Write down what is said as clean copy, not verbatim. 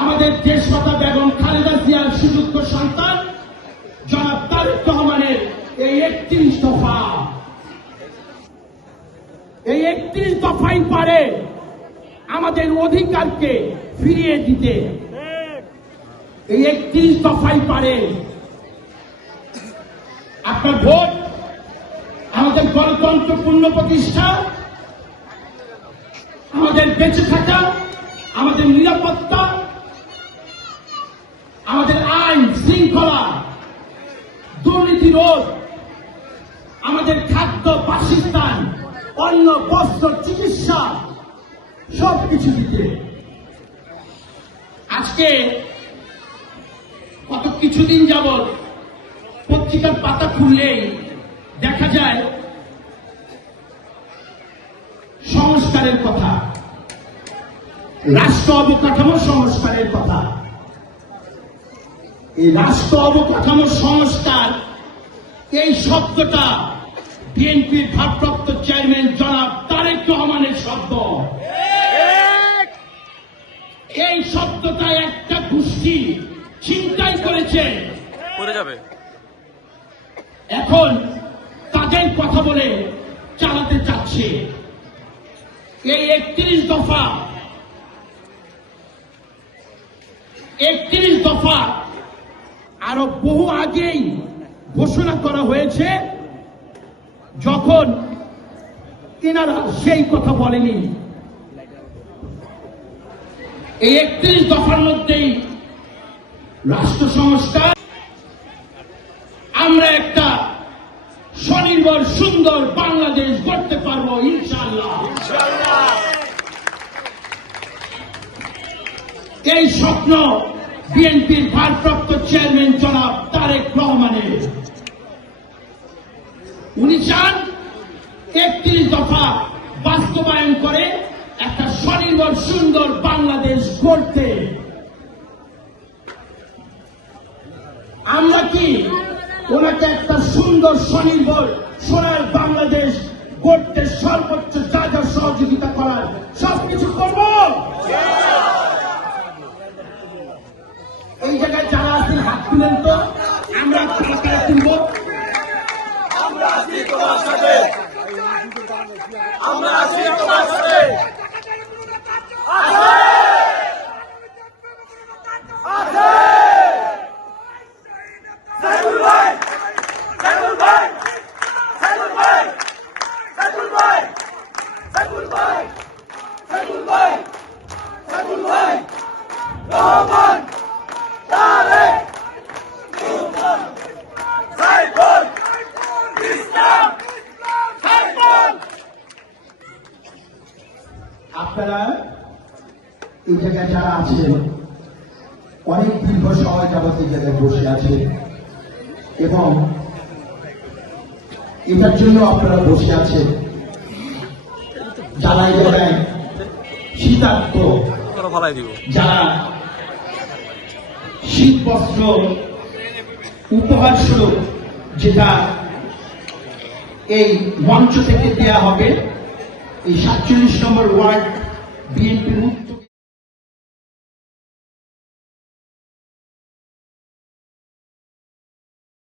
আমাদের দেশমাতা বেগম খালেদা জিয়ার সুযোগ্য সন্তান জনাব তারেক রহমানের এই ৩১ দফা, এই ৩১ দফাই পারে আমাদের অধিকারকে ফিরিয়ে দিতে। এই ৩১ দফাই পারে আপনার ভোট, আমাদের গণতন্ত্র পূর্ণ প্রতিষ্ঠা, আমাদের বেঁচে থাকা, আমাদের নিরাপত্তা, আমাদের আইন শৃঙ্খলা, দুর্নীতি রোধ, আমাদের খাদ্য, বাসস্থান, অন্ন, বস্ত্র, চিকিৎসা সবকিছু দিতে। আজকে কত কিছুদিন যাবৎ পত্রিকার পাতা খুললেই দেখা যায় সংস্কারের কথা, রাষ্ট্র অবকাঠামো সংস্কারের কথা। এই রাষ্ট্র অবকাঠামো সংস্কার এই শব্দটা বিএনপির ভারপ্রাপ্ত চেয়ারম্যান জনাব তারেক রহমানের শব্দ। এই শব্দটা একটা গোষ্ঠী চিন্তাই করেছে, এখন তাদের কথা বলে চালাতে চাচ্ছে। এই ৩১ দফা, ৩১ দফা আরো বহু আগেই ঘোষণা করা হয়েছে, যখন এনারা সেই কথা বলেনি। এই ৩১ দফার মধ্যেই রাষ্ট্র সংস্কার, আমরা একটা স্বনির্ভর সুন্দর বাংলাদেশ গড়তে পারবো ইনশাআল্লাহ। এই স্বপ্ন বিএনপির ভারপ্রাপ্ত চেয়ারম্যান জনাব তারেক রহমানের। উনি চান ৩১ দফা বাস্তবায়ন করে একটা স্বনির্ভর সুন্দর বাংলাদেশ গড়তে। আমরা কি ওনাকে একটা সুন্দর স্বনির্ভর সোনার বাংলাদেশ গড়তে সর্বোচ্চ যা যা সহযোগিতা করার সবকিছু করব? এই জায়গায় যারা আছেন হাত তুলেন তো, আমরা তুলব। আমরা আছি তোমার সাথে, আমরা আছি তোমার সাথে। আপনারা এই জায়গায় যারা আছেন অনেক দীর্ঘ সময় যাবত এই জায়গায় বসে আছেন এবং এটার জন্য আপনারা বসে আছেন যারা এই জায়গায় শীতার্থ, যারা শীত বস্ত্র উপহার স্বরূপ যেটা এই মঞ্চ থেকে দেয়া হবে, এই ৪৭ নম্বর ওয়ার্ড বিএনপির